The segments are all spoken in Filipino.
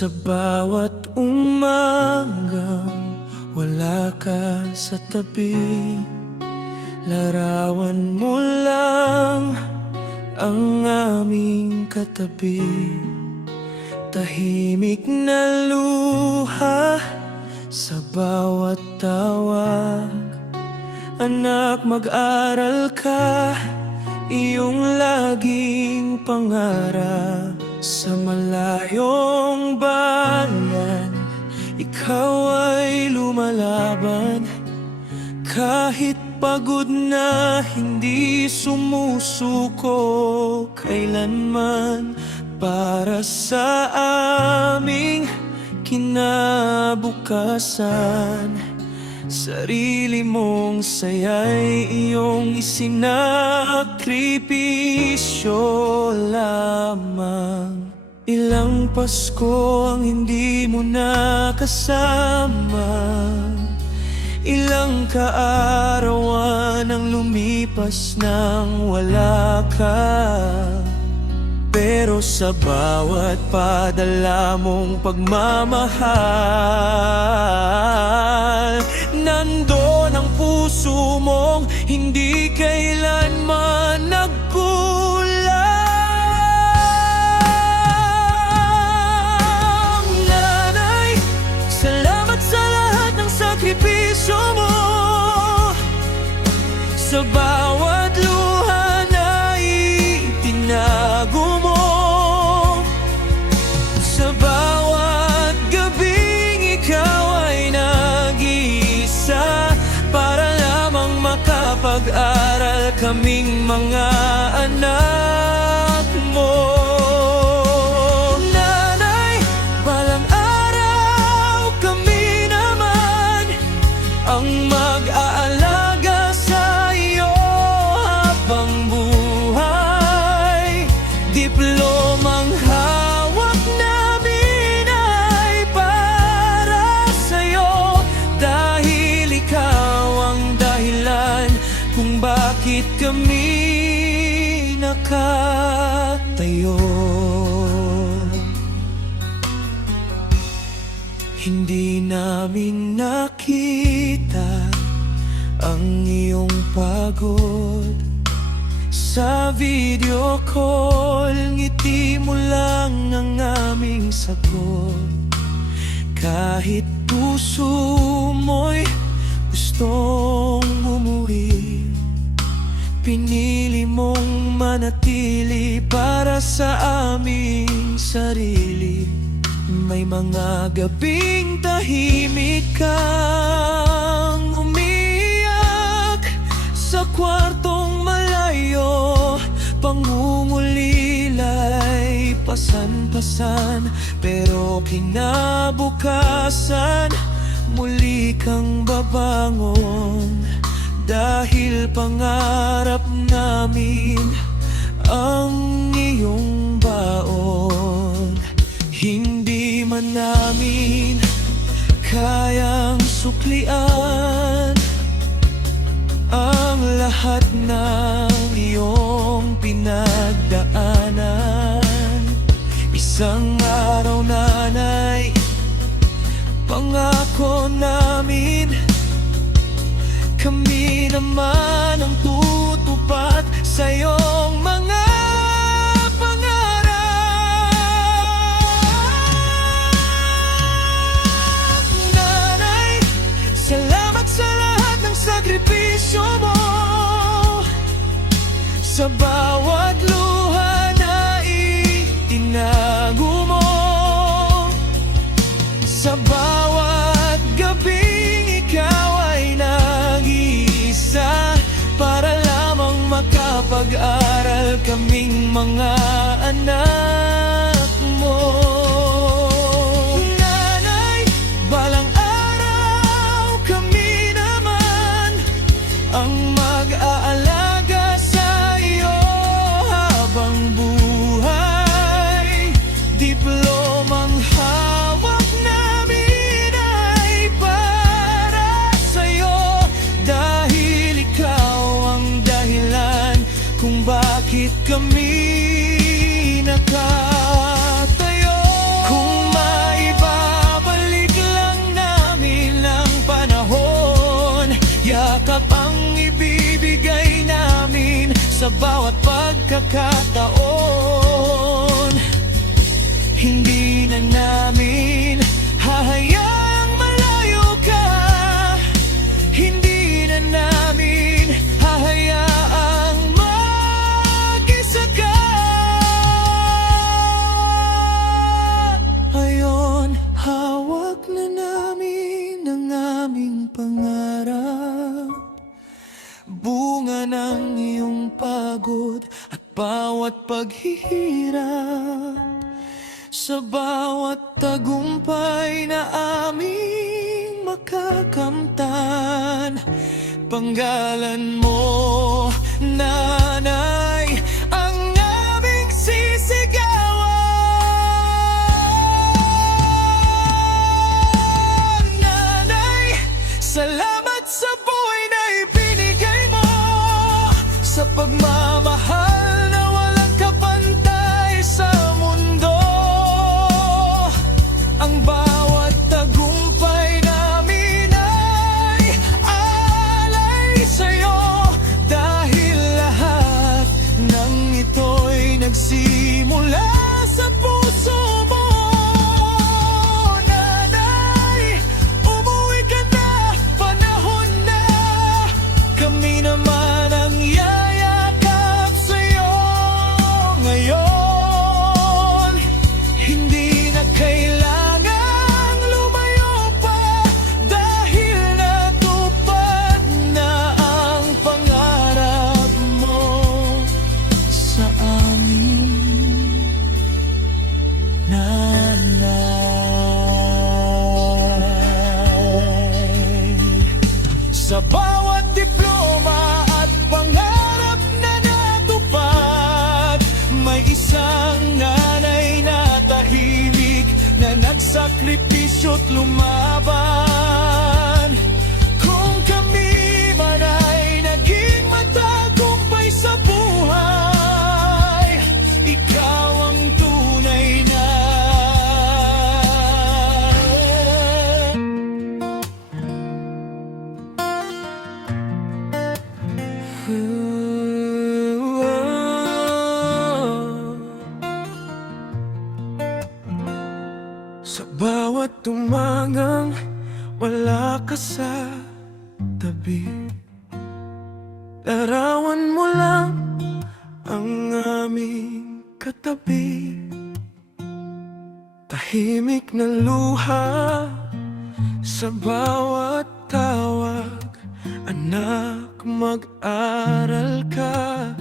Sa bawat umagang wala ka sa tabi, larawan mo lang ang aming katabi. Tahimik na luha sa bawat tawag. Anak, mag-aral ka, iyong laging pangarap. Sa malayong bayan, ikaw ay lumalaban. Kahit pagod na, hindi sumusuko kailanman. Para sa aming kinabukasan, sarili mong saya'y iyong isinakripisyo lamang. Ilang Pasko ang hindi mo nakasama, ilang kaarawan ang lumipas nang wala ka. Pero sa bawat padala mong pagmamahal, nandoon ang puso mong hindi kailanman nagkulang. Nanay, salamat sa lahat ng sakripisyo mo. Sa bawat luha na itinago mo, sa bawat gabing ikaw ay nag-iisa, para lamang makapag-aral kaming mga anak mo. Nanay, balang araw kami naman ang mag-aalaga sa iyo habang buhay. Diplomang hawak namin ay para sa'yo, dahil ikaw ang dahilan kung bakit kami nakatayo. Hindi namin nakita ang iyong pagod sa video call, ngiti mo lang ang aming sagot. Kahit puso mo'y gustong umuwi, pinili mong manatili para sa aming sarili. May mga gabing tahimik kang umiyak sa kwartong malayo, pangungulila'y pasan-pasan. Pero kinabukasan, muli kang babangon, dahil pangarap namin ang iyong baon. Hindi man namin kayang suklian ang lahat ng iyong pinagdaanan. Isang araw, nanay, pangako namin, kami naman ang tutupad sa iyong mga pangarap. Nanay, salamat sa lahat ng sakripisyo mo, sa bawat luha na itinago mo, sa bawat gabing ikaw ay nag-iisa, para lamang makapag-aral kaming mga anak mo. Nanay, balang araw kami naman ang mag-aalaga sa iyo habang buhay. Diplomang hawak namin ay para sa'yo, dahil ikaw ang dahilan kung bakit kami naka sa bawat pagkakataon. Hindi na namin hahayaang malayo ka, hindi na namin hahayaang mag-isa ka. Ngayon, hawak na namin ang aming pangarap, bunga ng iyong pagod at bawat paghihirap. Sa bawat tagumpay na aming makakamtan, panggalan mo, Nanay, ang aming sisigawan. Nanay, salamat sa buhay na ibinigay mo, sa pagmamahal na walang kapantay sa mundo. Ang bawat tagumpay namin ay alay sa'yo, dahil lahat ng ito'y nagsimula sa puso mo. Nanay, umuwi ka na, panahon na, kami naman ang yayakap sa'yo ngayon. Hindi na kailangang lumayo pa, dahil natupad na ang pangarap mo sa amin, Nanay. Sa bawat diploma at pangarap na natupad, may isang nanay na tahimik na nagsakripisyo't lumaban. Kung kami man ay naging matagumpay sa buhay, ikaw ang tunay na. Sa bawat tumangang wala ka sa tabi, larawan mo lang ang aming katabi. Tahimik na luha sa bawat tawag, anak, mag-aral ka,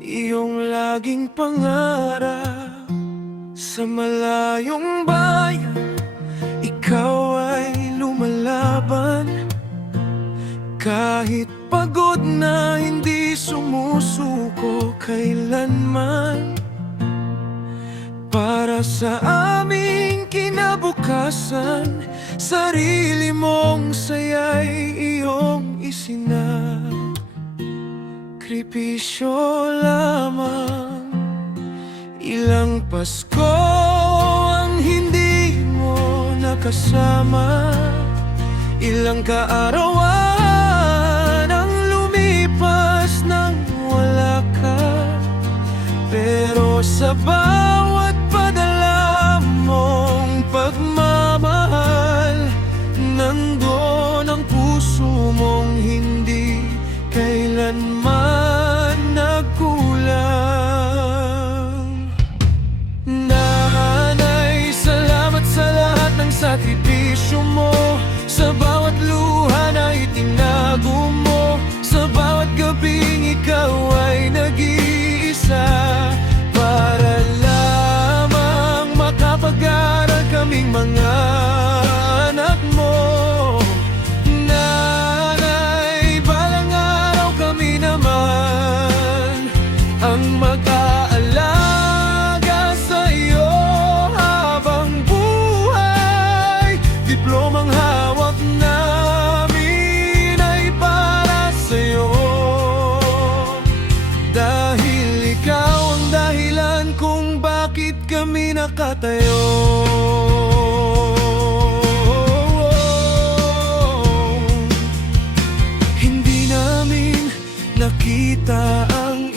iyong laging pangarap. Sa malayong bayan, ikaw ay lumalaban, kahit pagod na hindi sumusuko kailanman. Para sa aming kinabukasan, sarili mong saya'y iyong isinakripisyo lamang. Ilang Pasko ang hindi mo nakasama, ilang kaarawan ang lumipas nang wala ka. Pero sa bawat padala mong pagmamahal, nandoon ang puso mong hindi kailanman nagkulang. Nanay, salamat sa lahat ng sakripisyo mo, sa bawat luha na itinago mo, sa bawat gabing ikaw ay nag-iisa, para lamang makapag-aral kaming mga anak mo. Nanay, balang araw kami naman ang mag-aalaga sa'yo habang buhay. Diplomang hawak namin ay para sa'yo, dahil ikaw ang dahilan kung bakit kami nakatayo. Hindi namin nakita ang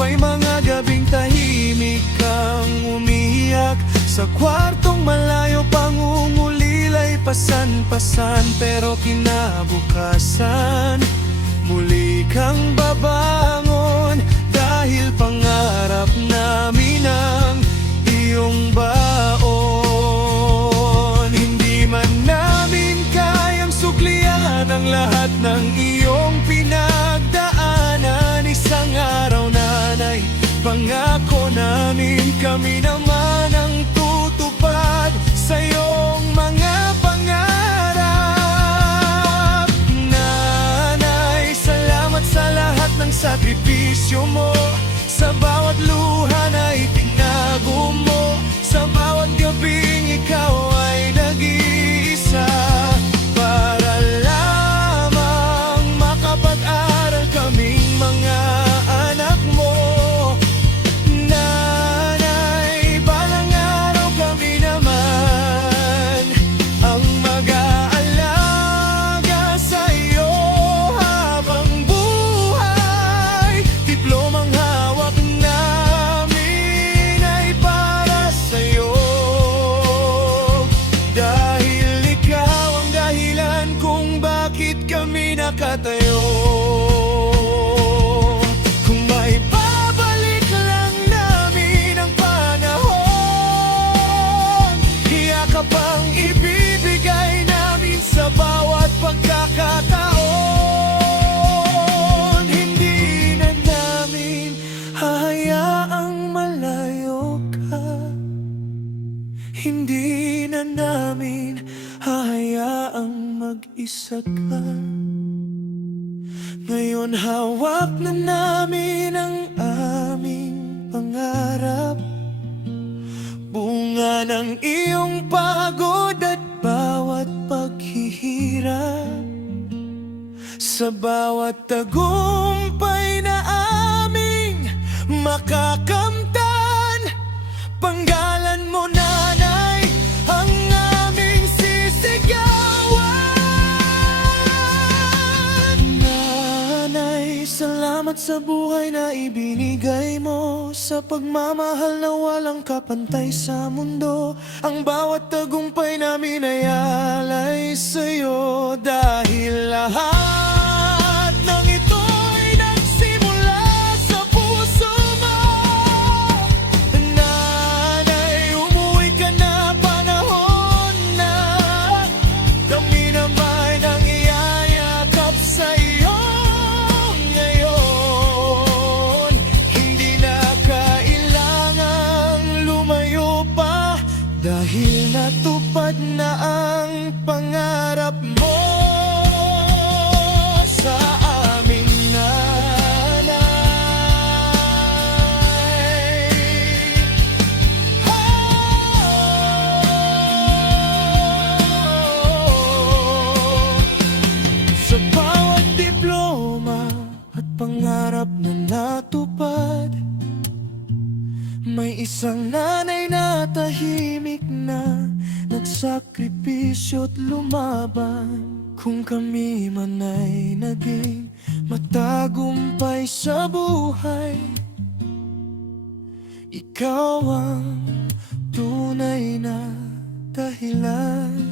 May mga gabing tahimik kang umiiyak sa kwartong malayo, pangungulila'y pasan-pasan. Pero kinabukasan, muli kang babangon, dahil pangarap namin ang iyong baon. Hindi man namin kayang suklian ang lahat ng iyong pinagdaanan. Isang araw, nanay, pangako namin kami naman ang tutupad sa iyong mga pangarap. Nanay, salamat sa lahat ng sakripisyo mo, sa bawat luha na itinago mo, sa bawat gabing ikaw ay nag-iisa, para lamang makapag-aral kaming mga anak mo. Nanay, balang araw kami naman ang mag-aalaga sa iyo habang buhay. Diplomang hawak namin ay para sa iyo, dahil ikaw ang dahilan kung bakit kami nakatayo. Kung maibabalik lang namin ang panahon, yakap ang ibibigay namin sa bawat pagkakataon. Hindi na namin hahayaang malayo ka, hindi na namin hahayaang mag-isa ka. Ngayon hawak na namin ang aming pangarap, bunga ng iyong pagod at bawat paghihirap. Sa bawat tagumpay na aming makakamtan, panggalan mo, nanay, ang aming sisigawan. Nanay, salamat sa buhay na ibinigay mo, sa pagmamahal na walang kapantay sa mundo. Ang bawat tagumpay namin ay alay sa'yo, dahil lahat ng ito'y nagsimula sa puso mo. Nanay, umuwi ka na, panahon na kami naman ang iyayakap sa iyo ngayon. Hindi na kailangang lumayo pa, dahil natupad na ang pangarap mo sa aming nanay. Sa bawat diploma at pangarap na natupad, may isang nanay na tahimik na nagsakripisyo at lumaban. Kung kami man ay naging matagumpay sa buhay, ikaw ang tunay na dahilan.